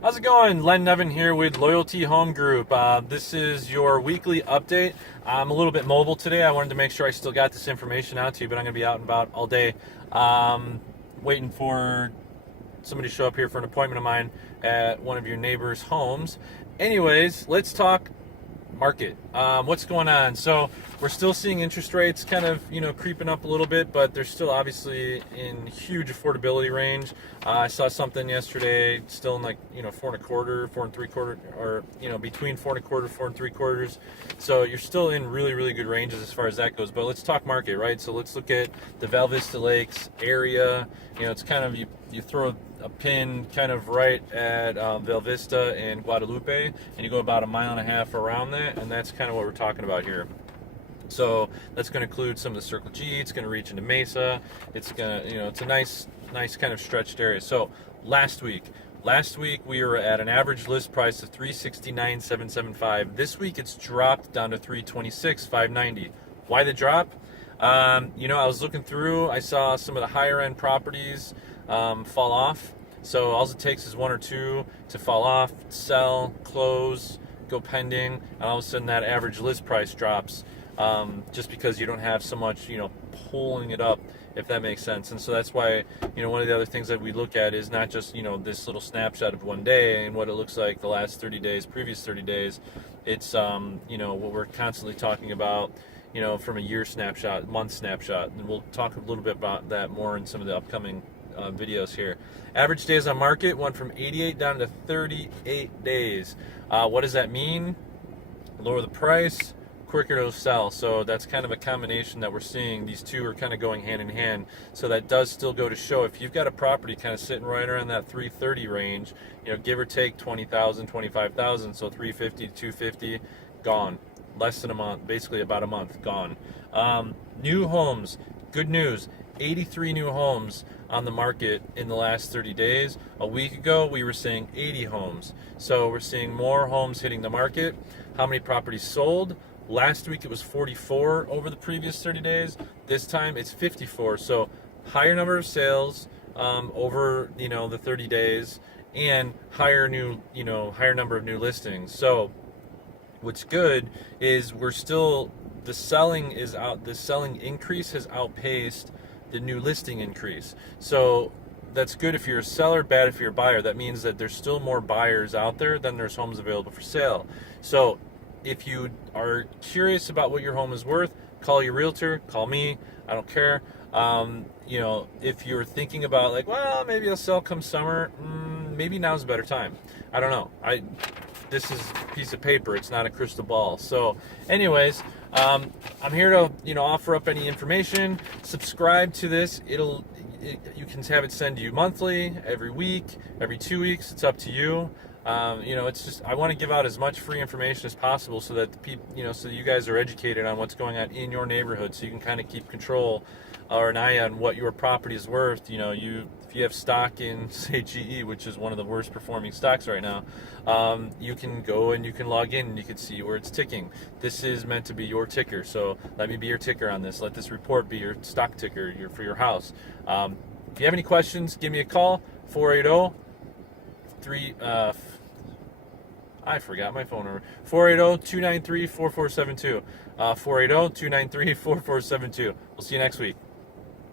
How's it going? Len Nevin here with Loyalty Home Group. This is your weekly update. I'm a little bit mobile today. I wanted to make sure I still got this information out to you, but I'm going to be out and about all day waiting for somebody to show up here for an appointment of mine at one of your neighbors' homes. Anyways, let's talk market. What's going on? So we're still seeing interest rates kind of creeping up a little bit, but they're still obviously in huge affordability range. I saw something yesterday still in like 4.25, 4.75, or between 4.25, 4.75. So you're still in really good ranges as far as that goes. But let's talk market, right? So let's look at the Vista Lakes area. It's kind of you throw a pin kind of right at Vista and Guadalupe, and you go about 1.5 miles around that, and that's kind of what we're talking about here. So that's going to include some of the Circle G. It's going to reach into Mesa. It's going to, it's a nice kind of stretched area. So last week we were at an average list price of $369,775. This week it's dropped down to $326,590. Why the drop? I was looking through. I saw some of the higher end properties fall off. So all it takes is one or two to fall off, sell, close, go pending, and all of a sudden that average list price drops, just because you don't have so much pulling it up, if that makes sense. And so that's why one of the other things that we look at is not just this little snapshot of one day and what it looks like the last 30 days, previous 30 days. It's what we're constantly talking about, from a year snapshot, month snapshot, and we'll talk a little bit about that more in some of the upcoming videos here. Average days on market went from 88 down to 38 days. What does that mean? Lower the price, quicker to sell. So that's kind of a combination that we're seeing. These two are kind of going hand in hand. So that does still go to show if you've got a property kind of sitting right around that 330 range, give or take 20,000, 25,000, so 350 to 250, gone. Less than a month, basically about a month, gone. New homes, good news. 83 new homes on the market in the last 30 days. A week ago, we were seeing 80 homes. So we're seeing more homes hitting the market. How many properties sold? Last week it was 44 over the previous 30 days. This time it's 54. So higher number of sales over the 30 days, and higher number of new listings. So what's good is we're still, the selling increase has outpaced the new listing increase. So that's good if you're a seller, bad if you're a buyer. That means that there's still more buyers out there than there's homes available for sale. So if you are curious about what your home is worth, call your realtor, call me, I don't care. If you're thinking about well, maybe I'll sell come summer, maybe now's a better time. I don't know. This is a piece of paper, it's not a crystal ball. So anyways, I'm here to offer up any information. Subscribe to this. You can have it sent to you monthly, every week, every 2 weeks. It's up to you. It's just, I want to give out as much free information as possible so that the people, so you guys are educated on what's going on in your neighborhood, so you can kind of keep control or an eye on what your property is worth. If you have stock in, say, GE, which is one of the worst performing stocks right now, you can go and you can log in and you can see where it's ticking. This is meant to be your ticker, so let me be your ticker on this. Let this report be your stock ticker for your house. If you have any questions, give me a call, 480 I forgot my phone number. 480-293-4472. 480-293-4472. We'll see you next week.